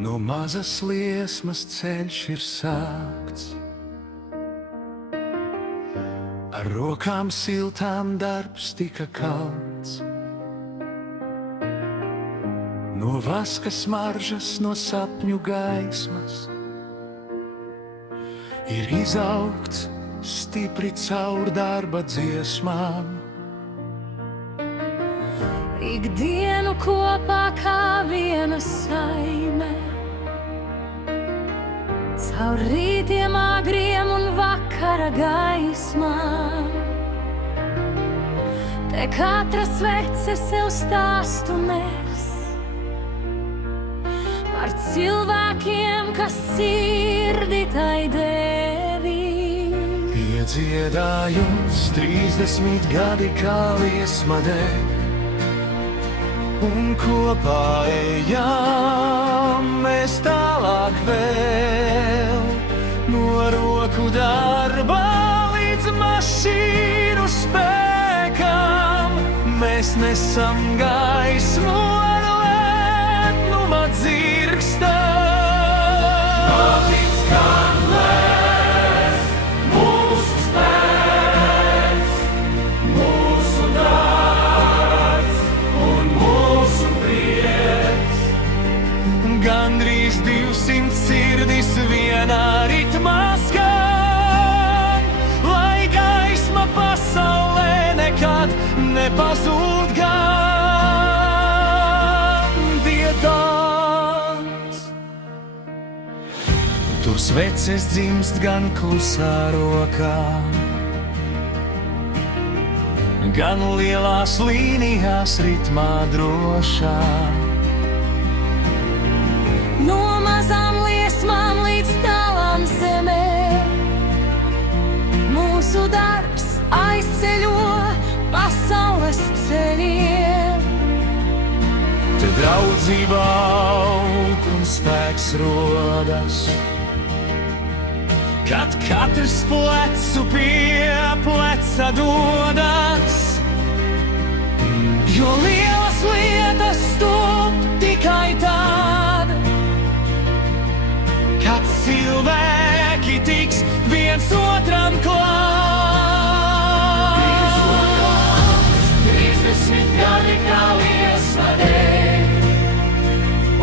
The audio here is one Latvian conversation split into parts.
No mazas liesmas ceļš ir sākts, ar rokām siltām darbs tika kalts. No vaska smaržas, no sapņu gaismas ir izaugts stipri caur darba dziesmām. Ikdienu kopā kā viena saime, caur rītiem agriem un vakara gaismām. Te katra svece sev stāstu nes par cilvēkiem, kas sirdi tai devī. Iedziedājums 30 gadi kā liesma deg, un kopā ejam mēs tālāk vēl. No roku darba līdz mašīnu spēkam mēs nesam gaismu ar lepnuma dzirkstam. Mātīts gan lēs, mūsu spēks, mūsu darbs un mūsu prieks. Gandrīz 200 sirdis vienā ritmā skan, lai gaisma pasaulē nekad nepazūd gan. Diedāns, tur sveces dzimst gan klusā rokā, gan lielās līnijās ritmā drošā. No mazām liesmām līdz tālām zemēm mūsu darbs aizceļo pasaules ceļiem. Te draudzība aug un spēks rodas, kad katrs plecu pie pleca dodas. Jo lielas lietas top tikai tad, kad cilvēki tiks viens otram klāt. 30 gadi kā liesma deg,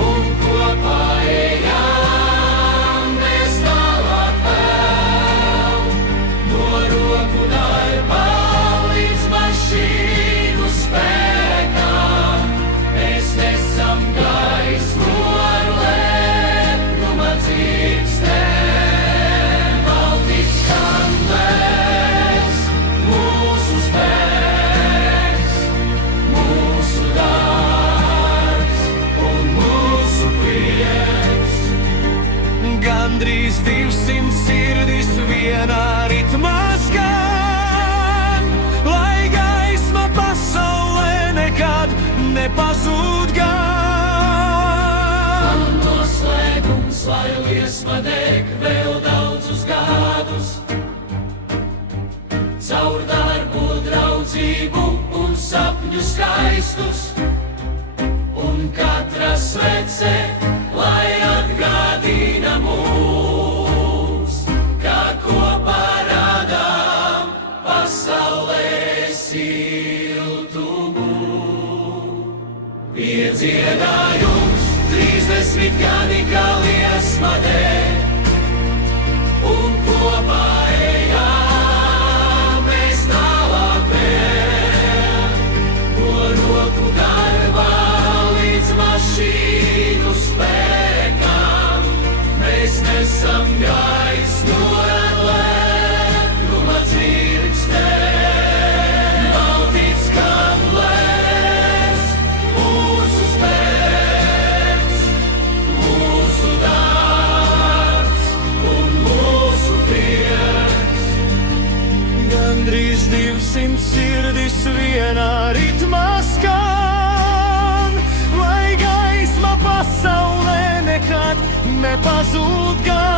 un kopā ejam mēs tālāk vēl. No roku darba līdz mašīnu spēkam mēs nesam gaismu ar lepnuma dzirkstēm. Baltīts gan lēs, mūsu spēks, mūsu darbs un mūsu prieks. Gandrīz 200 sirdis vienā ritmā skan, lai gaisma pasaulē nekad nepazūd gan. Un noslēgums, lai liesma deg vēl daudzus gadus, caur darbu, draudzību un sapņu skaistus. Un katra svece, lai atgādina mums, kā kopā radām pasaulē siltumu. Iedziedājums 30 gadi kā liesma deg, un kopā ejam mēs tālāk vēl. No roku darba līdz mašīnu spēkam mēs nesam gaismu ar lepnuma dzirkstēm. Baltīts gan lēs, mūsu spēks, mūsu darbs un mūsu prieks. Gandrīz 200 sirdis vienā ritmā skan, lai gaisma pasaulē nekad nepazūd gan.